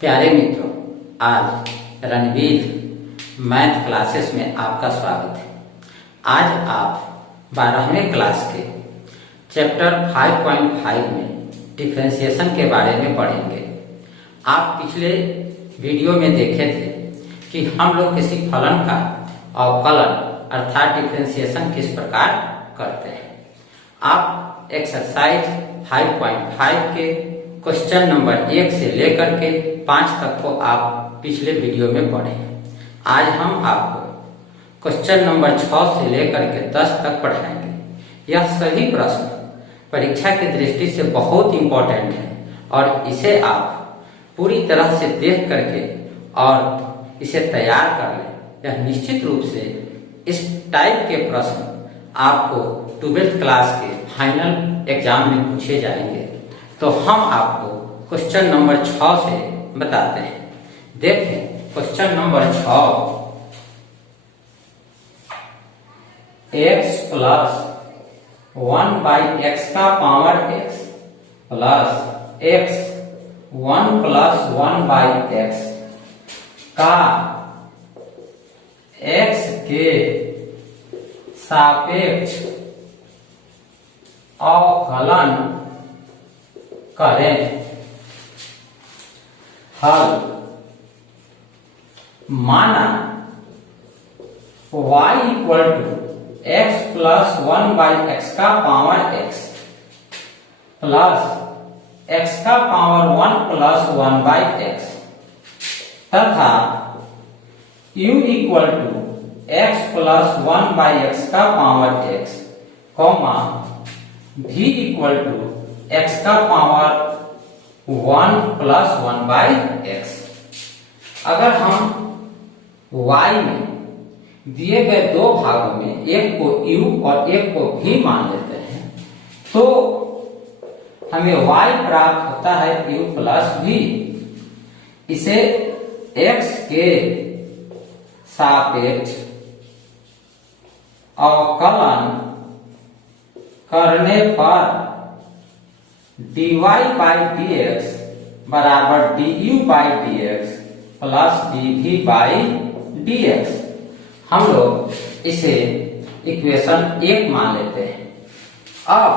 प्यारे मित्रों, आज रणवीर मैथ क्लासेस में आपका स्वागत है। आज आप 12वें क्लास के चैप्टर 5.5 में डिफरेंशिएशन के बारे में पढ़ेंगे। आप पिछले वीडियो में देखे थे कि हम लोग किसी फलन का अवकलन अर्थात डिफरेंशिएशन किस प्रकार करते हैं। आप एक्सरसाइज 5.5 के क्वेश्चन नंबर 1 से लेकर के 5 तक को आप पिछले वीडियो में पढ़े हैं। आज हम आपको क्वेश्चन नंबर 6 से लेकर के 10 तक पढ़ाएंगे। यह सभी प्रश्न परीक्षा की दृष्टि से बहुत इंपॉर्टेंट है और इसे आप पूरी तरह से देख करके और इसे तैयार कर लें। यह निश्चित रूप से इस टाइप के प्रश्न आपको 12th क्लास के फाइनल एग्जाम में पूछे जाएंगे। तो हम आपको क्वेश्चन नंबर 6 से बताते हैं। देखें question number 6, x plus 1/x का power x plus x 1 plus 1/x का x के सापेक्ष अवकलन करें। हल माना y equal to x plus 1/x का पावर x प्लस x का पावर 1 प्लस 1/x तथा u equal to x plus 1/x का power x comma v equal to x का पावर 1 प्लस 1/x। अगर हम y में दिए गए दो भागों में एक को u और एक को v मान लेते हैं तो हमें y प्राप्त होता है u प्लस v। इसे x के सापेक्ष अवकलन करने पर dy बाई dx बराबर du by dx plus dv by dx। हम लोग इसे इक्वेशन 1 मान लेते हैं। अब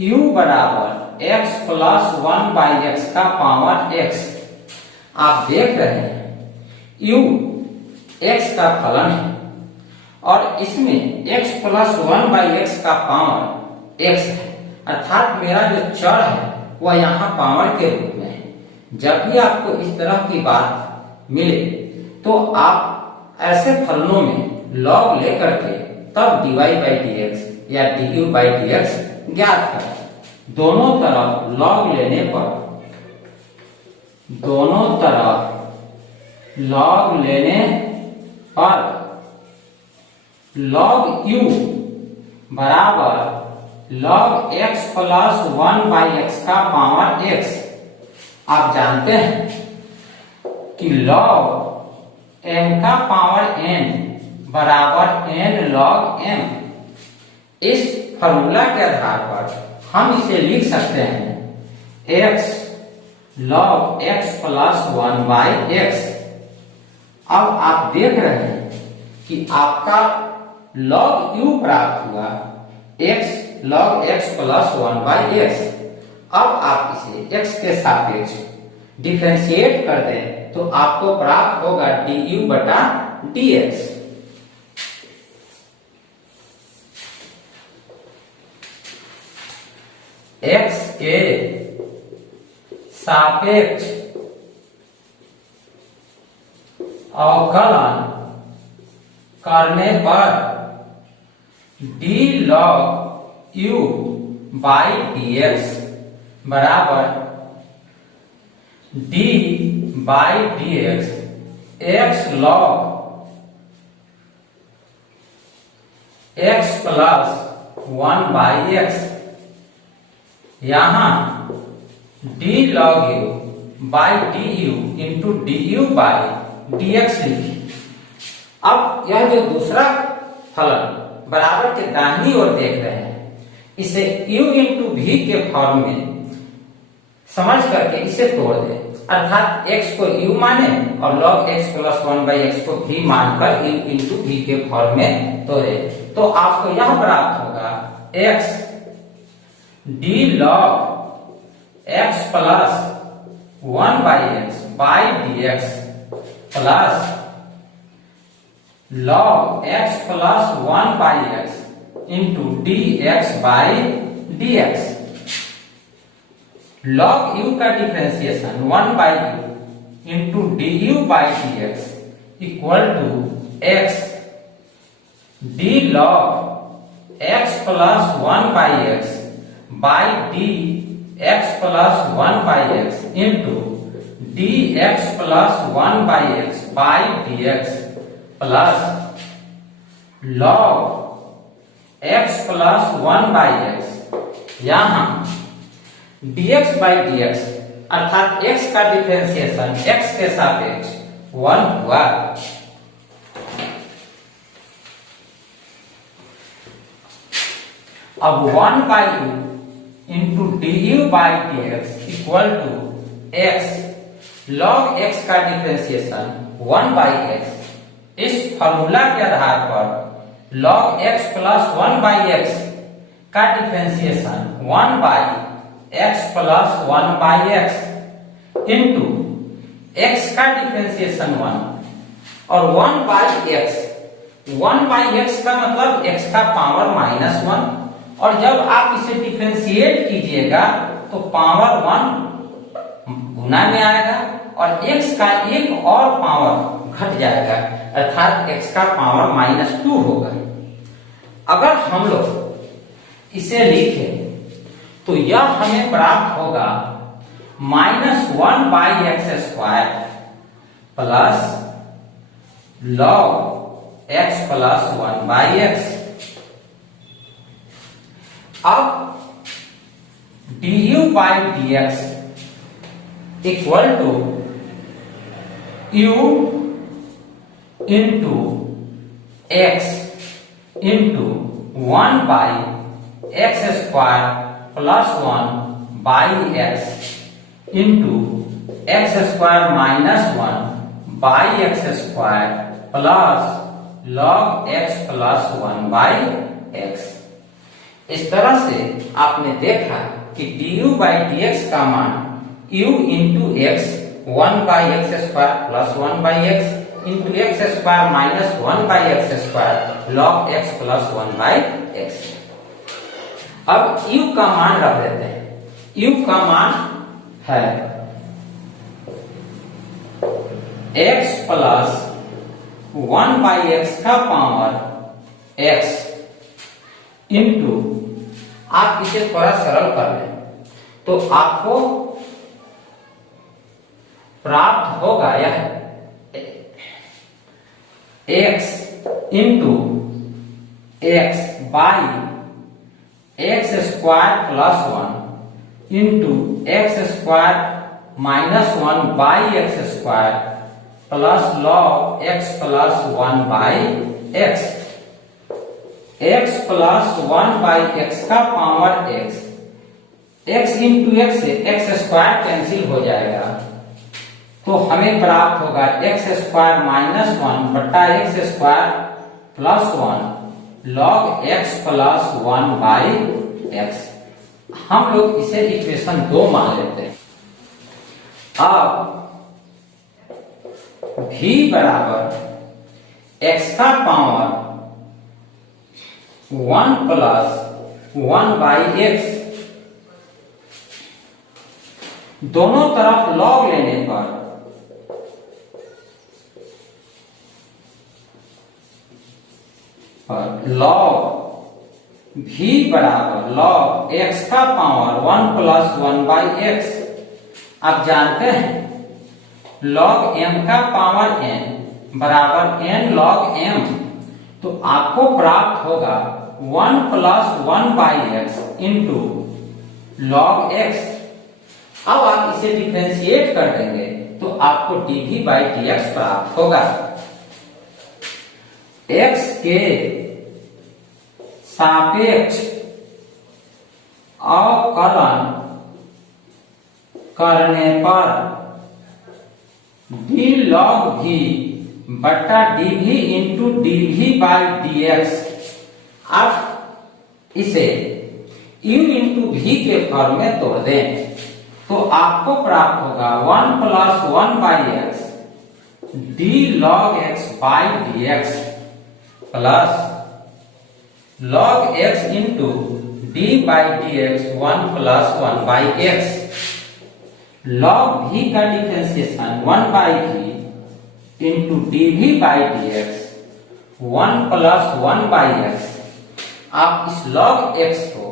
u बराबर x प्लस 1/x का पावर x। आप देख रहे हैं u x का फलन है और इसमें x प्लस 1/x का पावर x है, अर्थात मेरा जो चर है वह यहाँ पावर के रूप में है। जब भी आपको इस तरह की बात मिले तो आप ऐसे फलनों में लॉग लेकर के तब dy बाई dx या du बाई dx ज्ञात करें। दोनों तरफ लॉग लेने पर log u बराबर log x प्लस 1/x का पावर x। आप जानते हैं कि log m का पावर n बराबर n log m। इस फॉर्मूला के आधार पर हम इसे लिख सकते हैं x log x plus 1/x। अब आप देख रहे हैं कि आपका log u प्राप्त हुआ x log x plus 1/x। अब आप इसे x के सापेक्ष डिफरेंशिएट कर दें तो आपको प्राप्त होगा du बटा dx। x के सापेक्ष अवकलन करने पर d log u by dx बराबर d by dx x log x plus 1/x। यहाँ d log u by du into du by dx लिखिए। अब यह जो दूसरा फलन बराबर के दाहिनी ओर देख रहे हैं, इसे u इंटू v के फॉर्म में समझ करके इसे तोड़ दे, अर्थात x को u माने और log x प्लस 1/x को v मानकर u इंटू v के फॉर्म में तोड़े, तो आपको यह प्राप्त होगा x d log x plus 1/x by dx plus log x plus 1/x into dx by dx। log u का differentiation 1/u into du by dx equal to x d log x plus 1/x by dx plus 1/x into dx plus 1/x by dx plus log x plus 1/x, यहां dx by dx अर्थात x का differentiation x के सापेक्ष 1 हुआ। अब 1/u into du by dx equal to x log x का differentiation 1/x। इस formula के आधार पर log x प्लस 1/x का differentiation 1/x plus 1/x into x का डिफरेंशिएशन 1 और 1/x, 1/x का मतलब x का पावर -1, और जब आप इसे डिफरेंशिएट कीजिएगा तो पावर 1 गुना में आएगा और x का एक और पावर घट जाएगा, अर्थात x का पावर -2 होगा। अगर हम लोग इसे लिखें तो यह हमें प्राप्त होगा -1/x² plus log x plus 1/x। अब du by dx equal to u into x into 1/x² plus 1/x into x² minus 1/x² plus log x plus 1/x। इस तरह से आपने देखा कि du बाई dx का मान u into x 1/x² plus 1/x into x² minus 1/x² log x plus 1/x। अब u का मान रख देते हैं। u का मान है x प्लस 1/x का पावर x इंटू, आप इसे थोड़ा सरल कर लें तो आपको प्राप्त होगा यह x into x by x² plus 1 into x² minus 1/x² plus log x plus 1/x। x plus 1/x का power x, x into x से x² कैंसिल हो जाएगा तो हमें प्राप्त होगा x² minus 1/x² plus 1 log x plus 1/x। हम लोग इसे इक्वेशन 2 मान लेते हैं। अब v बराबर x का पावर 1 प्लस 1/x, दोनों तरफ log लेने पर log v बराबर log x का पावर 1 प्लस 1/x। आप जानते हैं log m का पावर n बराबर n log m, तो आपको प्राप्त होगा 1 plus 1/x into log x। अब आप इसे डिफरेंशिएट कर देंगे तो आपको dv बाई dx प्राप्त होगा। x के सापेक्ष अवकलन करने पर डी लॉग भी बट्टा डी भी इंटू डी भी बाई डी एक्स। अब इसे u इंटू भी के फॉर्म में तोड़ दें तो आपको प्राप्त होगा 1 plus 1 by x d log x by d x plus log x into d by d x 1 plus 1 by x. log v का differentiation 1 by v into d v by d x 1 plus 1 by x. आप इस log x को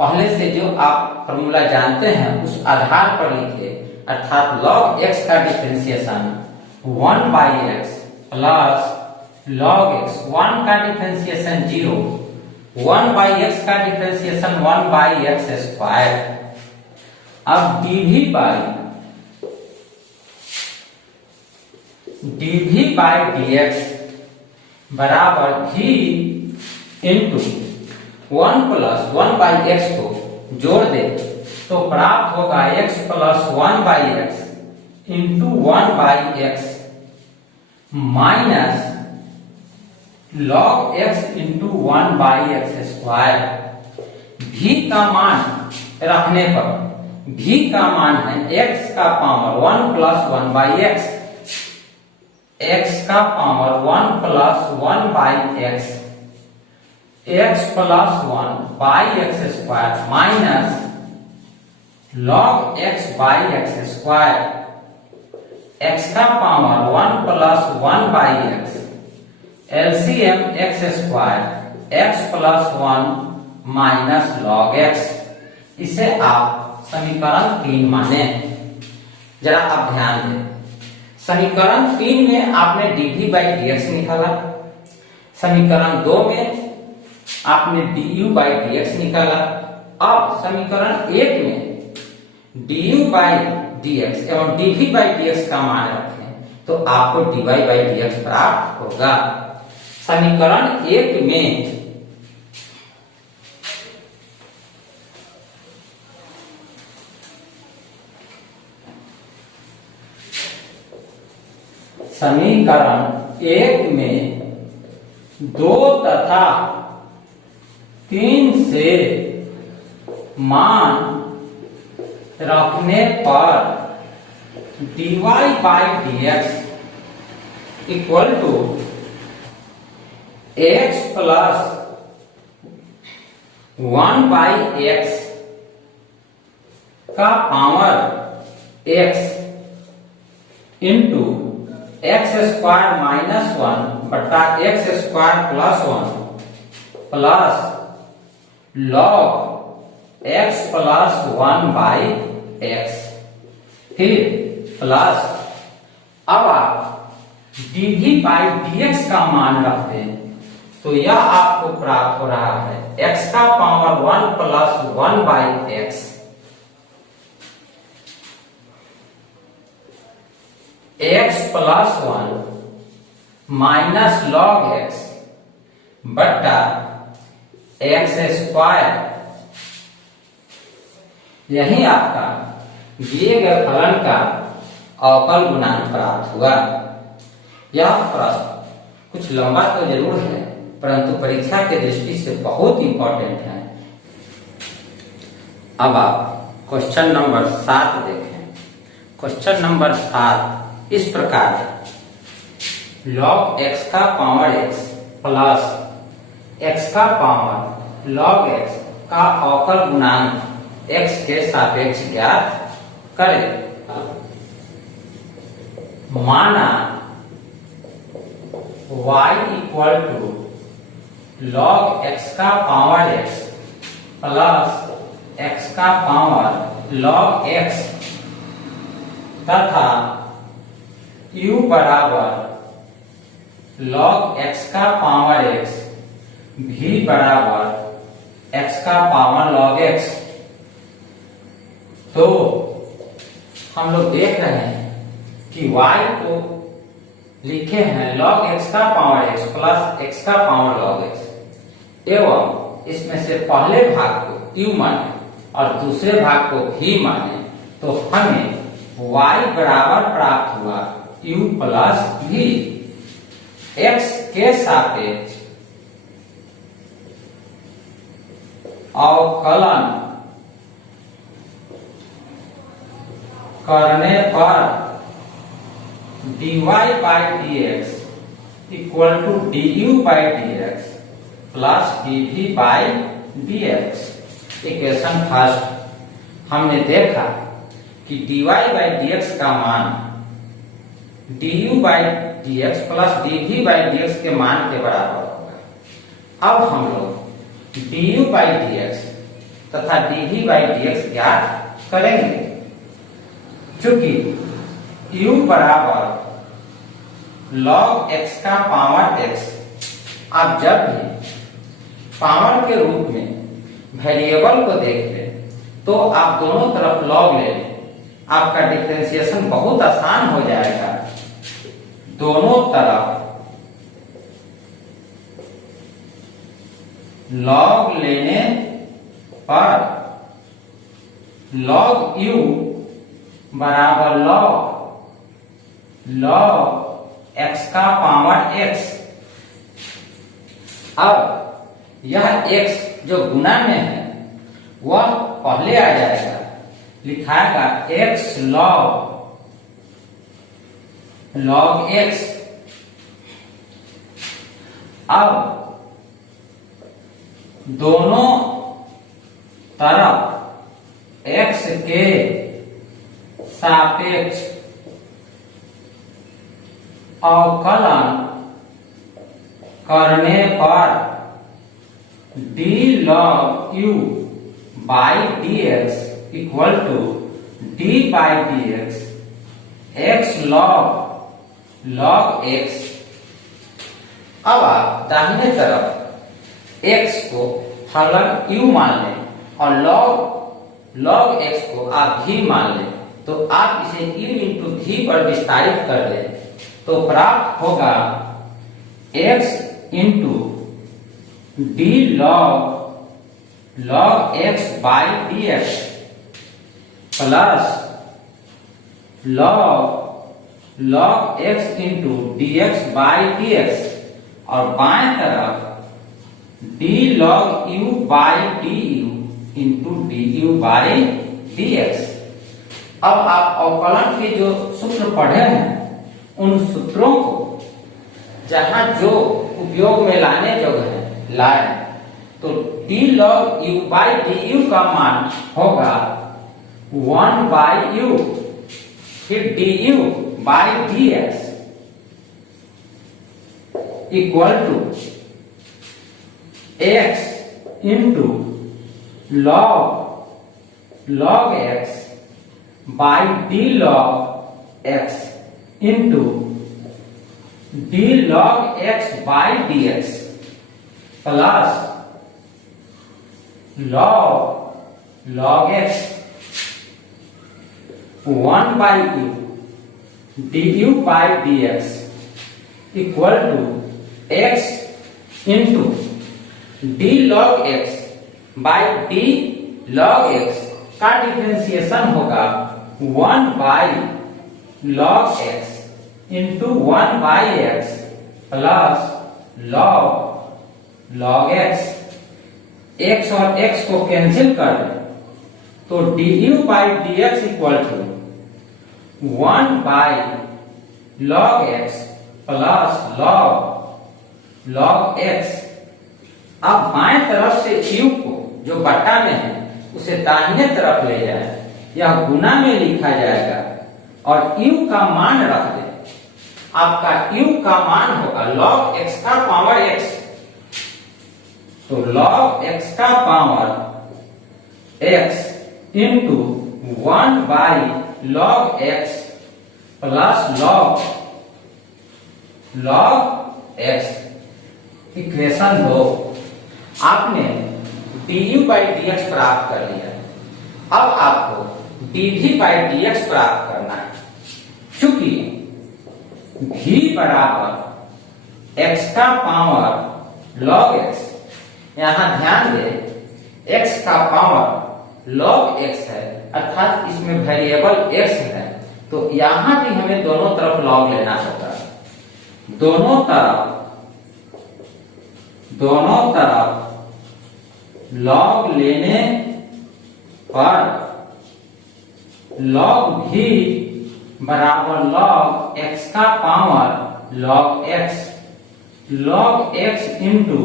पहले से जो आप formula जानते हैं उस आधार पर लिखे, अर्थात log x का differentiation 1 by x plus log x 1 का डिफरेंशिएशन 0, 1 बाई एक्स का डिफरेंशिएशन 1 बाई एक्स स्क्वायर। अब dv बाई dx बराबर v into 1 plus 1 by x को जोड़ दे तो प्राप्त होगा x plus 1 by x into 1 by x minus log x into 1 by x square. v का मान रखने पर v का मान है x का power 1 plus 1 by x, x का power 1 plus 1 by x, x plus 1 by x square minus log x by x square, x का power 1 plus 1 by x, LCM x square x plus 1 minus log x। इसे आप समीकरण 3 माने। जरा आप ध्यान दें, समीकरण 3 में आपने dv बाई dx निकाला, समीकरण 2 में आपने du बाई dx निकाला। अब समीकरण 1 में du बाई dx एवं dv बाई dx का मान रखें तो आपको dy बाई dx प्राप्त होगा। समीकरण 1 में समीकरण 1 में 2 तथा 3 से मान रखने पर dy by dx equal to x plus 1 by x का power x into x square minus 1 बटा x square plus 1 plus log x plus 1 by x, फिर प्लस अब आप dv बाई dx का मान रखते हैं तो यह आपको प्राप्त हो रहा है x का power 1 plus 1 by x, x plus 1 minus log x बटा एक्स स्क्वायर। यही आपका दिए गए फलन का अवकल गुणांक प्राप्त हुआ। यह प्रश्न कुछ लंबा तो जरूर है परंतु परीक्षा के दृष्टि से बहुत इंपॉर्टेंट है। अब आप क्वेश्चन नंबर 7 देखें। क्वेश्चन नंबर 7 इस प्रकार है, log x का पावर x प्लस x का पावर log x का अवकल गुणांक x के सापेक्ष ज्ञात करें। माना y equal to log x का पावर x प्लस x का पावर log x तथा u बराबर log x का पावर x v बराबर x का पावर log x। तो हम लोग देख रहे हैं कि y को लिखे हैं log x का पावर x प्लस x का पावर log x एवं इसमें से पहले भाग को u माने और दूसरे भाग को v माने तो हमें y बराबर प्राप्त हुआ u प्लस v। x के सापेक्ष अवकलन करने पर dy by dx equal to du by dx plus dv by dx। Equation first हमने देखा कि dy बाई dx का मान du by dx plus dv by dx के मान के बराबर होगा। अब हम लोग du बाई dx तथा dv बाई dx ज्ञात करेंगे। चूंकि u बराबर log x का पावर x, आप जब भी पावर के रूप में वेरिएबल को देख ले तो आप दोनों तरफ log ले लें, आपका डिफरेंशिएशन बहुत आसान हो जाएगा। दोनों तरफ log लेने पर log u बराबर log x का पावर x। अब यह x जो गुना में है वह पहले आ जाएगा, लिखाएगा x log x। अब दोनों तरफ x के सापेक्ष अवकलन करने पर d log u by dx equal to d by dx x log x। अब आप दाहिने तरफ x को फलन u मान लें और log x को आप v मान लें, तो आप इसे u इंटू v पर विस्तारित कर दें तो प्राप्त होगा x into d log x by dx plus log x into dx by dx और बाएं तरफ d log u by du into du by dx। अब आप अवकलन के जो सूत्र पढ़े हैं उन सूत्रों को जहां जो उपयोग में लाने जोग है लाए, तो d log u by du का मान होगा 1 बाई u, फिर du by dx equal to x into log x by d log x into d log x by dx plus log x 1 by u du by dx equal to x into d log x by d log x का differentiation होगा 1 by log x into 1 by x plus log x। x और x को cancel कर दें तो du by dx equal to 1 by log x plus log x। अब बाएं तरफ से u को जो बट्टा में है उसे दाहिने तरफ ले जाए, यह गुना में लिखा जाएगा और u का मान रख दे। आपका u का मान होगा log x का पावर x, तो log x का power x into 1 by log x plus log x। Equation 2 आपने du बाई dx प्राप्त कर लिया, अब आपको dv बाई dx प्राप्त करना है। चूंकि v बराबर x का पावर log x, यहां ध्यान दे x का पावर log x है अर्थात इसमें वेरिएबल x है, तो यहां भी हमें दोनों तरफ log लेना होगा। दोनों तरफ log लेने पर log v बराबर log x का power log x into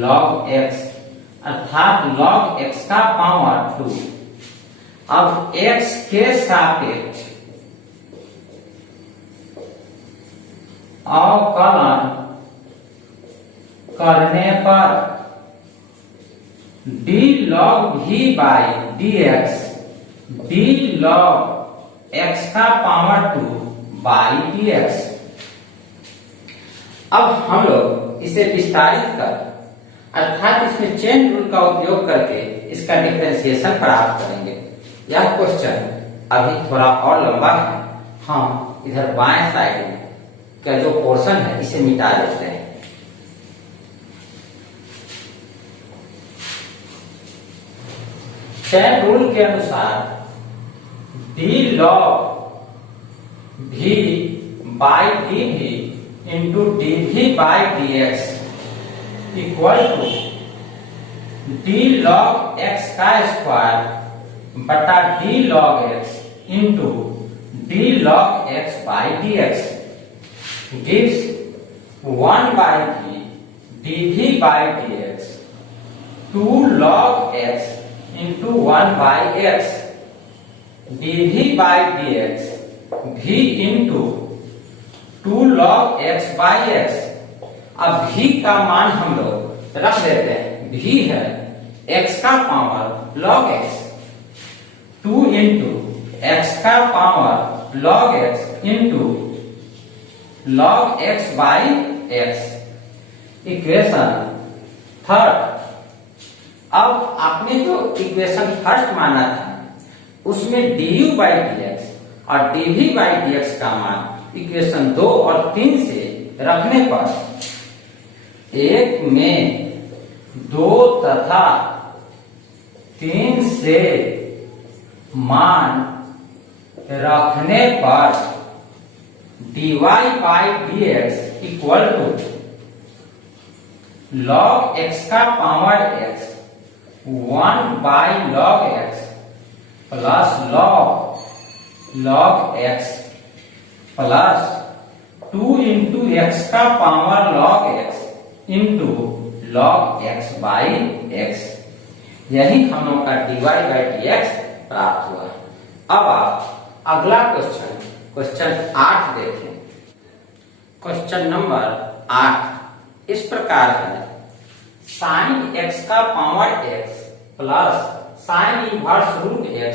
log x अर्थात log x का पावर 2। अब x के सापेक्ष अवकलन करने पर d log v by dx d log x का पावर 2 बाई dx। अब हम लोग इसे विस्तारित कर अर्थात इसमें चेन रूल का उपयोग करके इसका डिफरेंशिएशन प्राप्त करेंगे। यह क्वेश्चन अभी थोड़ा और लंबा है, हम इधर बाएं साइड का जो पोर्शन है इसे मिटा देते हैं। चेन रूल के अनुसार d log v by dv into dv by dx equal to d log x का स्क्वायर बटा d log x into d log x by dx gives 1 by v dv by dx 2 log x into 1 by x dv by dx v into 2 log x by x। अब v का मान हम लोग रख देते हैं, v है x का power log x 2 into x का power log x into log x by x equation third. अब आपने जो इक्वेशन फर्स्ट माना था उसमें du by dx और dv by dx का मान इक्वेशन 2 और 3 से रखने पर एक में 2 तथा 3 से मान रखने पर dy by dx equal to log x का power x 1 by log x plus log x plus 2 into x का power log x into log x by x। यही हम लोग का dy by dx प्राप्त हुआ। अब आप अगला क्वेश्चन 8 देखें। क्वेश्चन नंबर 8 इस प्रकार है, साइन x का power x plus sine inverse root x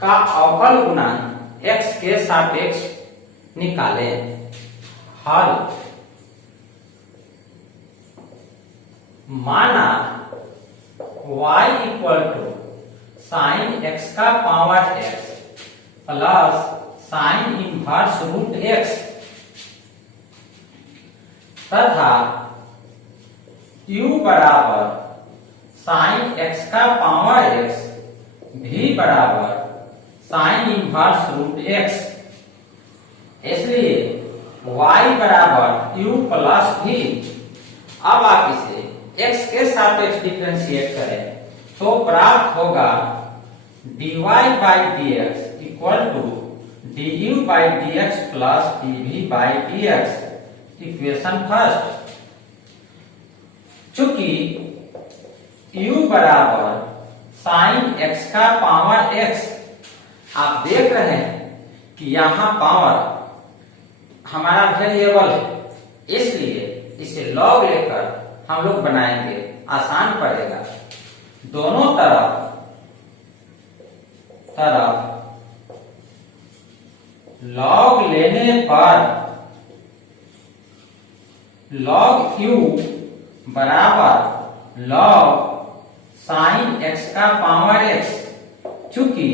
का अवकल गुना x के सापेक्ष निकालें। हल माना y equal to sine x का power x plus sine inverse root x तथा u बराबर साइन x का पावर x v बराबर साइन इनवर्स रूट x। इसलिए y बराबर u प्लस v। अब आप इसे x के सापेक्ष डिफरेंशिएट करें तो प्राप्त होगा dy by dx equal to du by dx plus dv by dx equation first. चूंकि u बराबर साइन x का पावर x, आप देख रहे हैं कि यहाँ पावर हमारा वेरिएबल है, इसलिए इसे लॉग लेकर हम लोग बनाएंगे, आसान पड़ेगा। दोनों तरफ लॉग लेने पर log u बराबर log साइन x का पावर x, चूंकि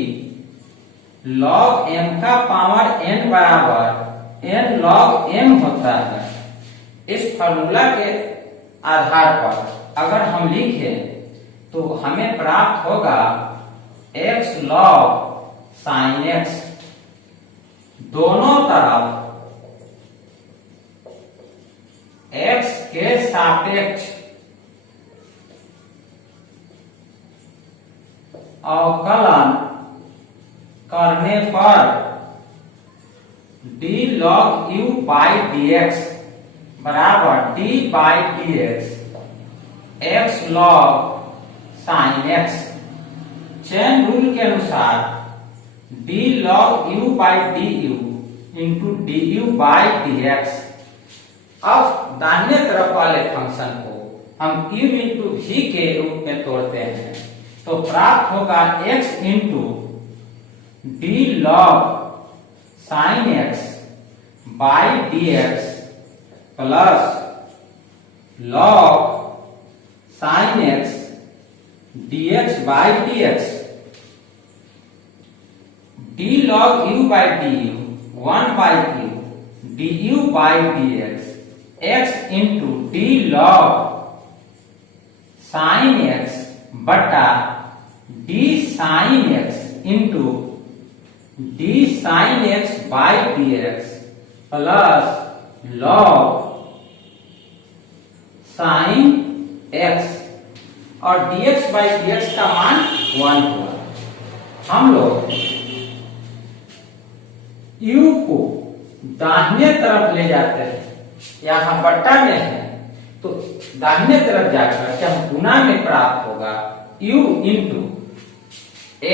log m का पावर n बराबर n log m होता है। इस फॉर्मूला के आधार पर अगर हम लिखें तो हमें प्राप्त होगा x log साइन एक्स दोनों तरफ x के सापेक्ष अवकलन करने पर d log u by dx बराबर d by dx x log sin x। Chain rule के अनुसार d log u by du into du by dx। अब दाहिने तरफ वाले फंक्शन को हम u इंटू v के रूप में तोड़ते हैं तो प्राप्त होगा x into d log sin x by dx plus log sin x dx by dx। d log u by du 1 by u du by dx x into d log sin x बटा d sin x into d sin x by dx plus log sin x और dx by dx का मान 1 हुआ। हम लोग u को दाहिने तरफ ले जाते हैं, यहां बट्टा में है तो दाहिने तरफ जाकर क्या गुना में प्राप्त होगा u इंटू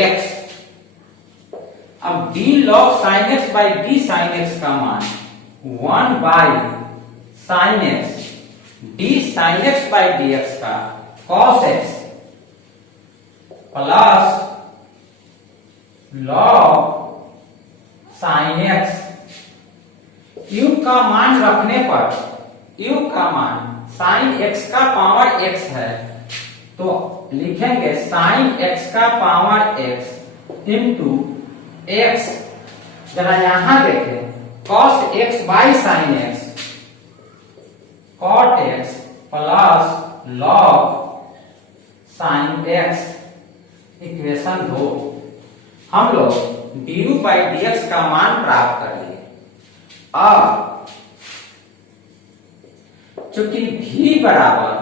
x। अब d log sin x by d sin x का मान 1 by sin x d sin x by dx का cos x plus log sin x। u का मान रखने पर u का मान sin x का पावर x है तो लिखेंगे sin x का पावर x इंटू x। जरा यहां देखें cos x by sin x cot x plus log sin x। Equation 2 हम लोग du बाई dx का मान प्राप्त कर लिए। अब चूंकि v बराबर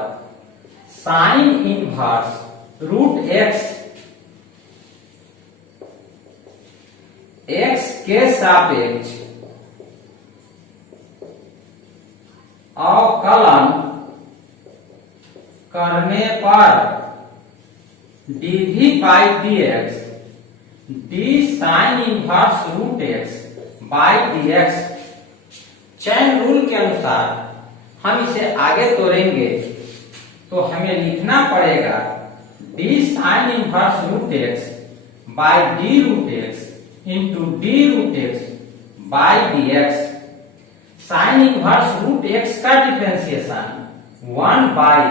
साइन इनवर्स रूट x के सापेक्ष अवकलन करने पर dv by dx d sine inverse root x by dx। Chain rule के अनुसार हम इसे आगे तोड़ेंगे तो हमें लिखना पड़ेगा d sine inverse root x by d root x into d root x by dx। Sine inverse root x का differentiation 1 by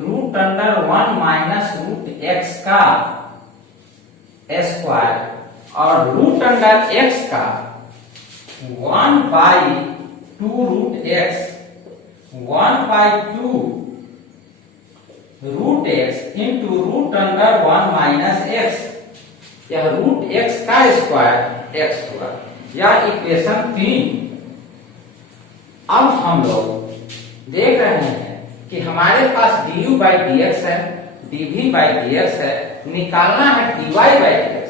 root under 1 minus root x का स्क्वायर और रूट अंडर x का 1 by 2 root x 1 by 2 root x into root under 1 minus x। यह root x का square x हुआ। यह equation 3। अब हम लोग देख रहे हैं कि हमारे पास du बाई dx है, dv बाई dx है, निकालना है dy बाई dx।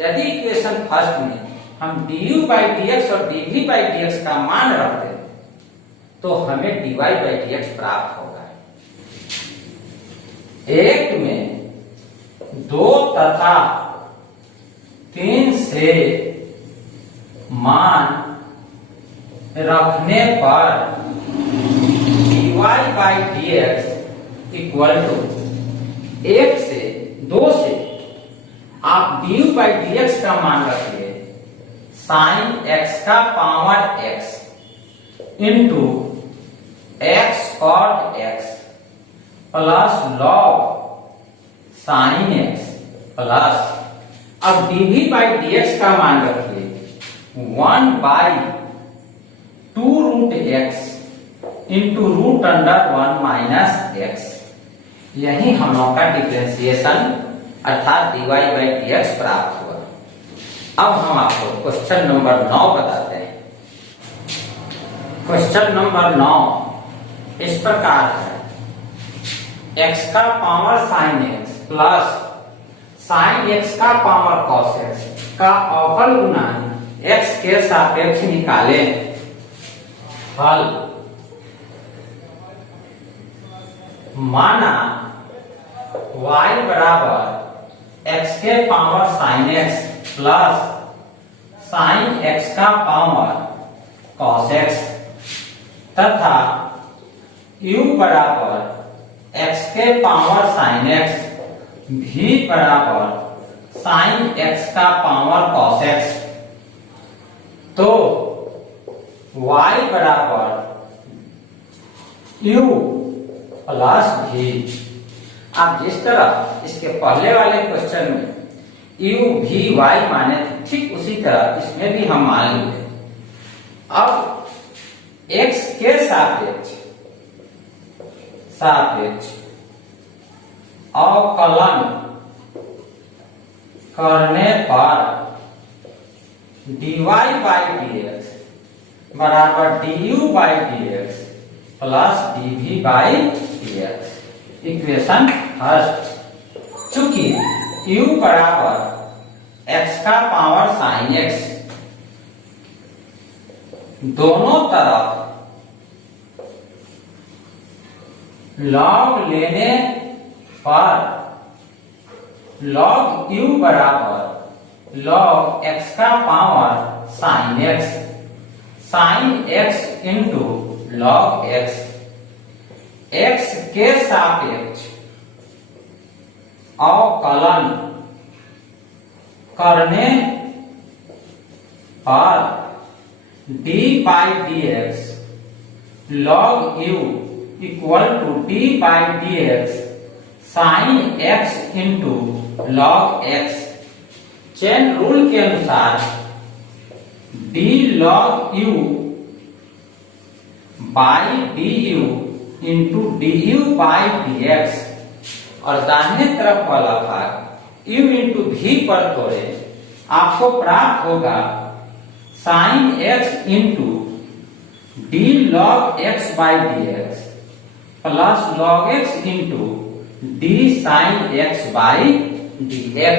यदि इक्वेशन फर्स्ट में हम du बाई dx और dv बाई dx का मान रख दें तो हमें dy बाई dx प्राप्त होगा। एक में 2 तथा 3 से मान रखने पर dy by dx equal to 1 से 2 से आप du बाई dx का मान रखिए साइन x का power x into x cot x plus log sine x plus अब dv बाई dx का मान रखिए 1 by 2 root x into root under 1 minus x। यही हम लोग का डिफरेंशिएशन अर्थात dy बाई dx प्राप्त हुआ। अब हम आपको क्वेश्चन नंबर 9 बताते हैं। क्वेश्चन नंबर 9 इस प्रकार है, x का power sin x plus sin x का पावर cos x का अवकल गुना x के सापेक्ष निकाले। हल। माना y बराबर x के power sin x plus sin x का पावर cos x तथा u बराबर x के पावर sin x v बराबर sin x का पावर cos x, तो y बराबर u प्लस v। आप जिस तरह इसके पहले वाले क्वेश्चन में u v y माने थे, ठीक उसी तरह इसमें भी हम मान लेंगे। अब x के सापेक्ष अवकलन करने पर dy बाई dx बराबर du by dx plus dv by dx। Equation first, चूंकि u बराबर x का पावर sin x, दोनों तरफ log लेने पर log u बराबर log x का power sin x into log x, x के सापेक्ष अवकलन करने पर d by dx log u equal to d by dx sin x into log x। Chain rule के अनुसार d log u by du into du by dx और दाहिने तरफ वाला भाग u इंटू v पर तोड़े, आपको प्राप्त होगा sin x into d log x by dx plus log x into d sin x by dx।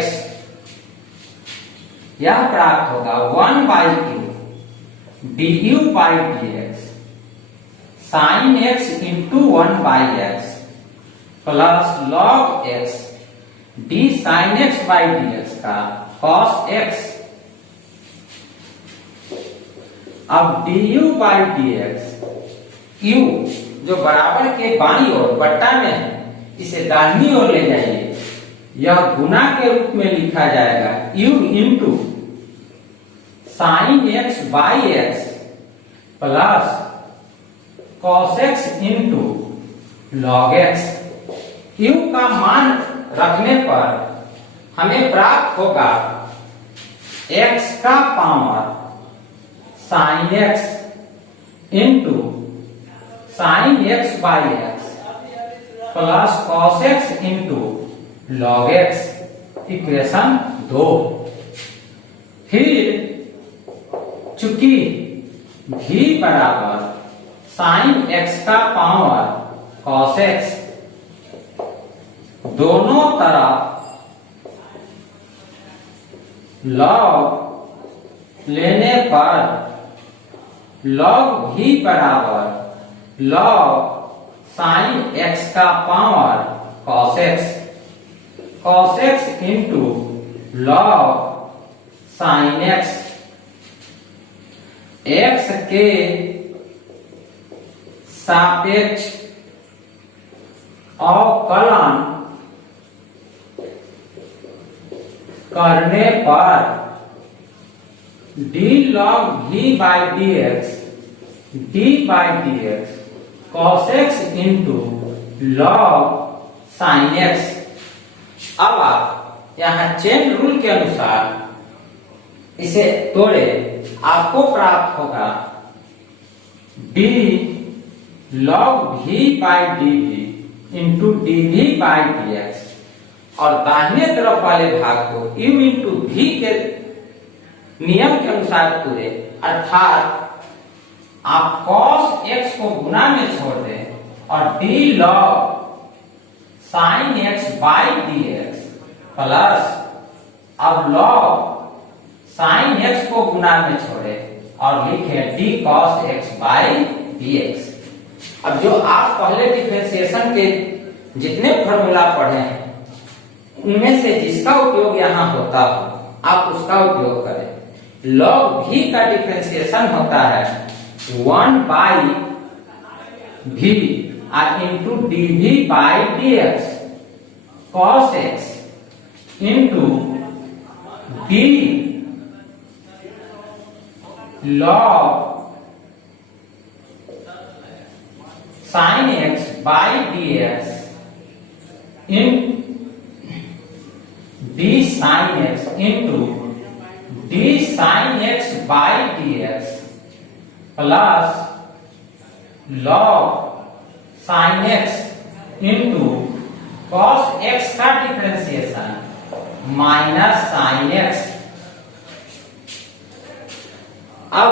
यह प्राप्त होगा 1 by q du by dx sin x into 1 by x plus log x d sin x by dx का cos x। अब du by dx u जो बराबर के बाईं ओर बट्टा में है, इसे दाहिनी ओर ले जाइए, यह गुना के रूप में लिखा जाएगा u into sine x by x plus cos x into log x। u का मान रखने पर हमें प्राप्त होगा x का power sin x into sine x by x plus cos x into log x। Equation 2। फिर चूंकि v बराबर साइन x का पावर cos x, दोनों तरफ log लेने पर log v बराबर log साइन x का power cos x into log sine x। x के सापेक्ष अवकलन करने पर d log v by dx d by dx cos x into log sin x। अब आप यहाँ चेन रूल के अनुसार इसे तोड़े, आपको प्राप्त होगा d log v by dv into dv by dx और दाहिने तरफ वाले भाग को u इंटू v के नियम के अनुसार पूरे, अर्थात आप cos x को गुना में छोड़ दें और d log sin x by dx plus अब log sin x को गुना में छोड़े और लिखे d cos x by dx। अब जो आप पहले डिफरेंशिएशन के जितने फॉर्मूला पढ़े हैं उनमें से जिसका उपयोग यहाँ होता हो आप उसका उपयोग करें। log v का डिफरेंशिएशन होता है 1 by v into dv by dx cos x into d log sin x by dx in d sin x into d sin x by dx plus log sin x into cos x का differentiation minus sin x। अब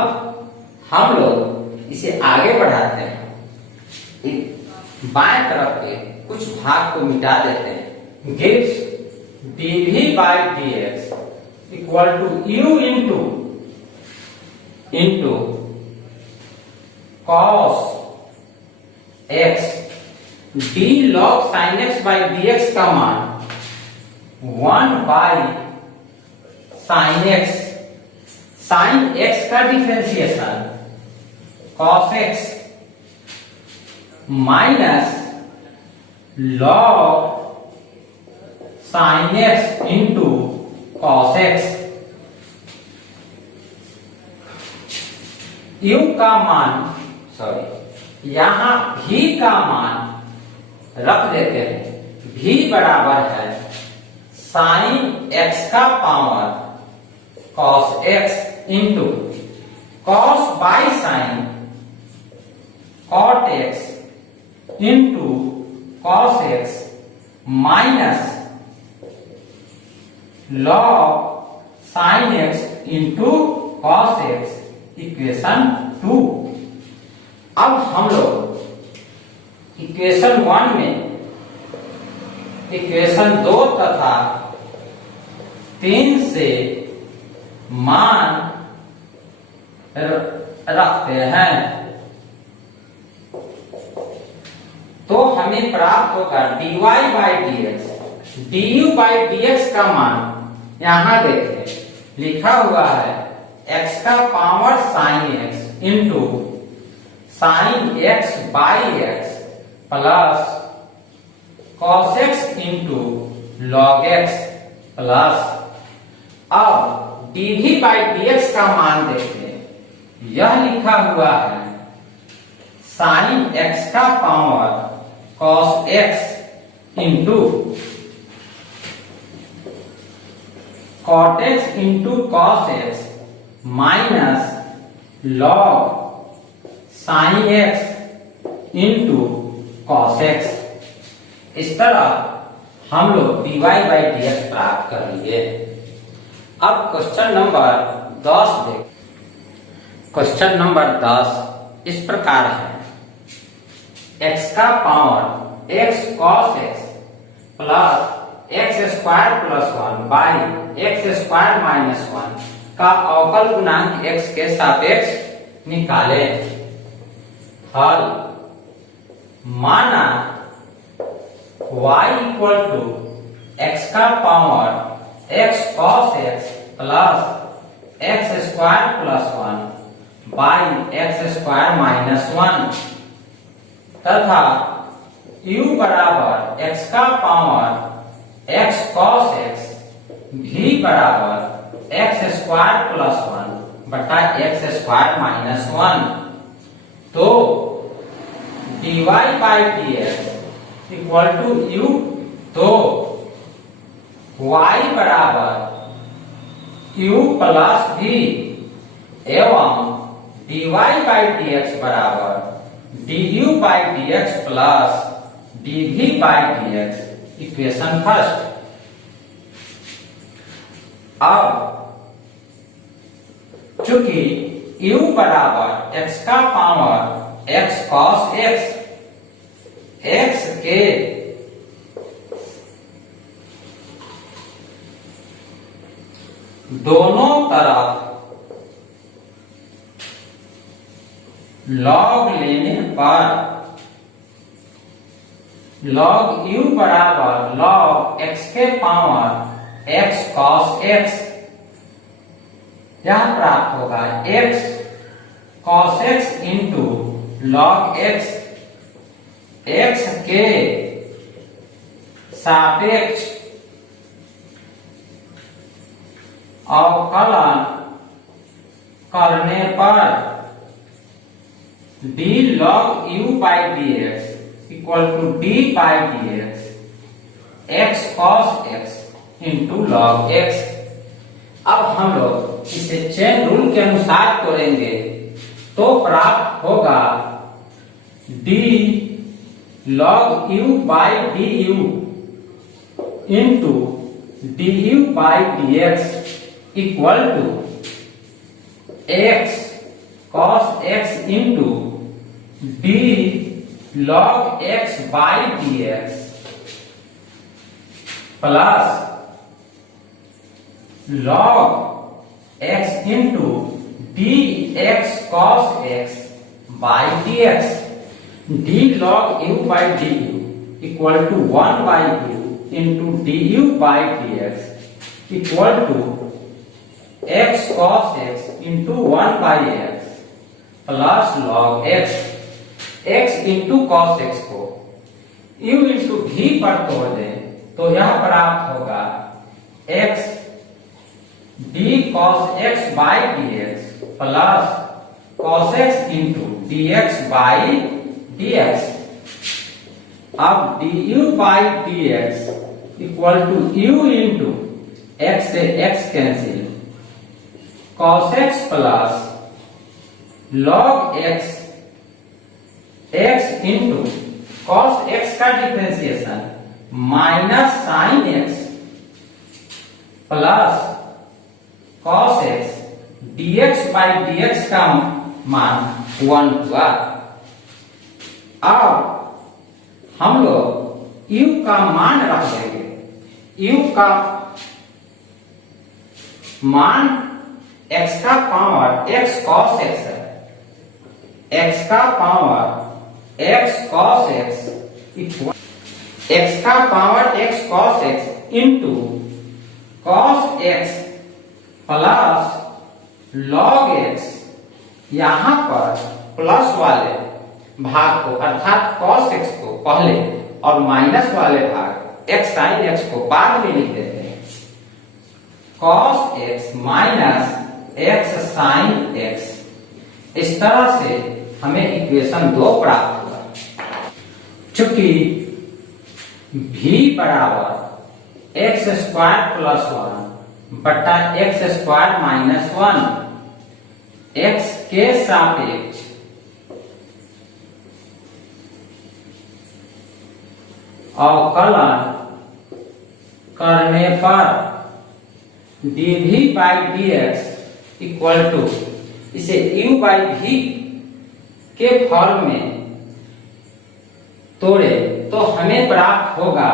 हम लोग इसे आगे बढ़ाते हैं, बाएं तरफ के कुछ भाग को मिटा देते हैं। Gives dv by dx equal to u into cos x d log sin x by dx का मान 1 by sin x, sin x का differentiation cos x minus log sin x into cos x। u का मान यहां v का मान रख देते हैं। v बराबर है sin x का power cos x into cos by sin cot x into cos x minus log sin x into cos x equation 2। अब हम लोग इक्वेशन 1 में इक्वेशन 2 तथा 3 से मान रखते हैं तो हमें प्राप्त होगा dy by dx, du by dx का मान यहां देखें लिखा हुआ है x का power sin x into sin x by x plus cos x into log x plus अब dv बाई dx का मान देखें, यह लिखा हुआ है sin x का power cos x into cot x into cos x minus log sin x into cos x। इस तरह हम लोग dy बाई dx प्राप्त कर लिए। अब क्वेश्चन नंबर 10 देख। क्वेश्चन नंबर 10 इस प्रकार है, x का power x cos x plus x square plus 1 by x square minus 1 का अवकल गुणांक x के सापेक्ष निकाले। हल माना y इक्वल टू x का power x cos x plus x square plus 1 by x square minus 1 तथा u बराबर x का power x cos x v बराबर x स्क्वायर प्लस 1 बटा x स्क्वायर माइनस 1। तो dy by dx equal to u, तो y बराबर u plus v एवं dy by dx बराबर du by dx plus dv by dx equation first. अब चूंकि u बराबर x का पावर x cos x के दोनों तरफ log लेने पर log u बराबर log x के पावर x cos x यह प्राप्त होगा x cos x into log x x के सापेक्ष अवकलन करने पर d log u by dx equal to d by dx x cos x into log x। अब हम लोग इसे चेन रूल के अनुसार तोड़ेंगे तो प्राप्त होगा d log u by du into du by dx equal to x cos x into d log x by dx plus log x into dx cos x by dx d log u by du equal to 1 by u into du by dx equal to x cos x into 1 by x plus log x into cos x को u into v पर तोड़ दें तो यह प्राप्त होगा x d cos x by dx plus cos x into dx by dx। अब du by dx equal to u into x से x cancel cos x plus log x x into cos x का differentiation minus sine x plus cos x dx by dx का मान 1 हुआ। अब हम लोग u का मान रख देंगे। u का मान x का पावर x cos x है। x का power x cos x equal x का power x cos x into cos x plus log x यहां पर प्लस वाले भाग को अर्थात cos x को पहले और माइनस वाले भाग x sin x को बाद में लिख देते हैं। cos x minus x sin x इस तरह से हमें इक्वेशन 2 प्राप्त हुआ। चूंकि v बराबर x स्क्वायर प्लस 1 बटा x स्क्वायर माइनस 1 x के सापेक्ष अवकलन करने पर dv by dx equal to इसे u by v के फॉर्म में तोड़े तो हमें प्राप्त होगा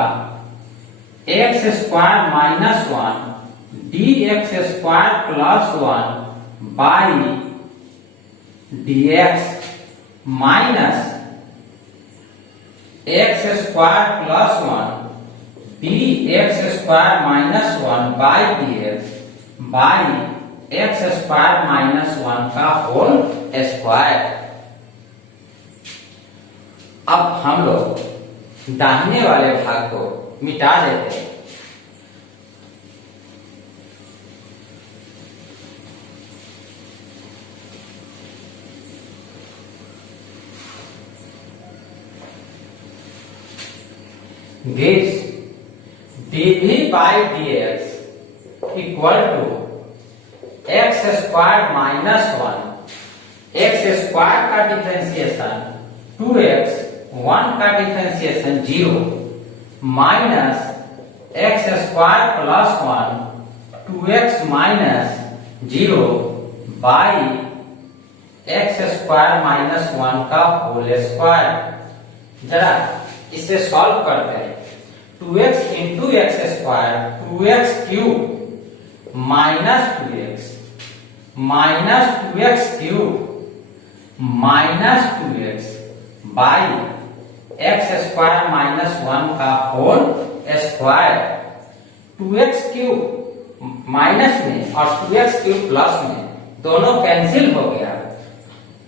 x square minus 1 dx square plus 1 by dx minus x square plus 1 dx square minus 1 by dx by x square minus 1 का होल स्क्वायर। अब हम लोग दाहिने वाले भाग को मिटा देते हैं। gives dv by dx equal to x square minus 1 x square का डिफरेंशिएशन 2x 1 का differentiation 0 minus x square plus 1 2x minus 0 by x square minus 1 का होल स्क्वायर। जरा इसे सॉल्व करते हैं। 2x into x square 2x cube minus 2x cube minus 2x by x square minus 1 का whole square. 2x cube minus में और 2x cube plus में दोनों कैंसिल हो गया।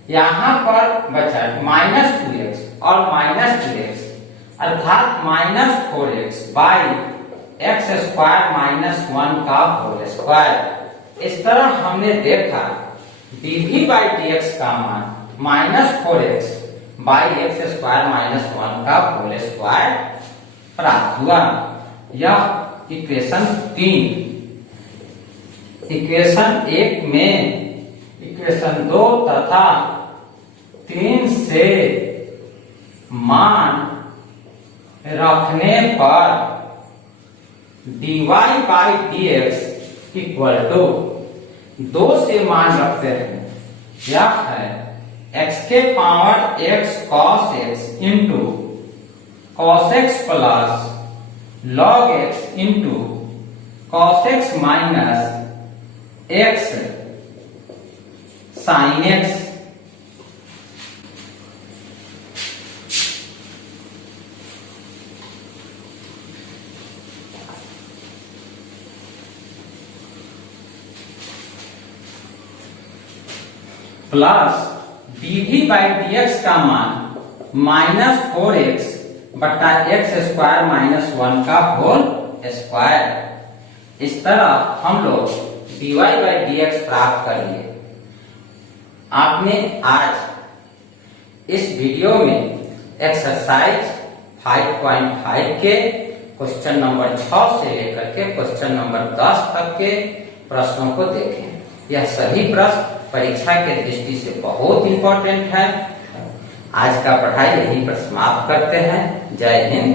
यहां पर बचा माइनस 2x और माइनस 2x अर्थात minus 4x by x square minus 1 का होल स्क्वायर। इस तरह हमने देखा dv बाई dx का मान minus 4x by x square minus 1 का होल स्क्वायर प्राप्त हुआ। यह इक्वेशन 3। इक्वेशन 1 में इक्वेशन 2 तथा 3 से मान रखने पर dy by dx equal to 2 से मान रखते हैं। यह है x के power x cos x into cos x plus log x into cos x minus x sin x। Plus dv by dx का मान माइनस 4x बटा एक्स स्क्वायर माइनस 1 का होल स्क्वायर। इस तरह हम लोग dy बाई dx प्राप्त कर लिए। आपने आज इस वीडियो में एक्सरसाइज 5.5 के क्वेश्चन नंबर 6 से लेकर के क्वेश्चन नंबर 10 तक के प्रश्नों को देखें। यह सभी प्रश्न परीक्षा के दृष्टि से बहुत इंपॉर्टेंट है। आज का पढ़ाई यहीं पर समाप्त करते हैं। जय हिंद।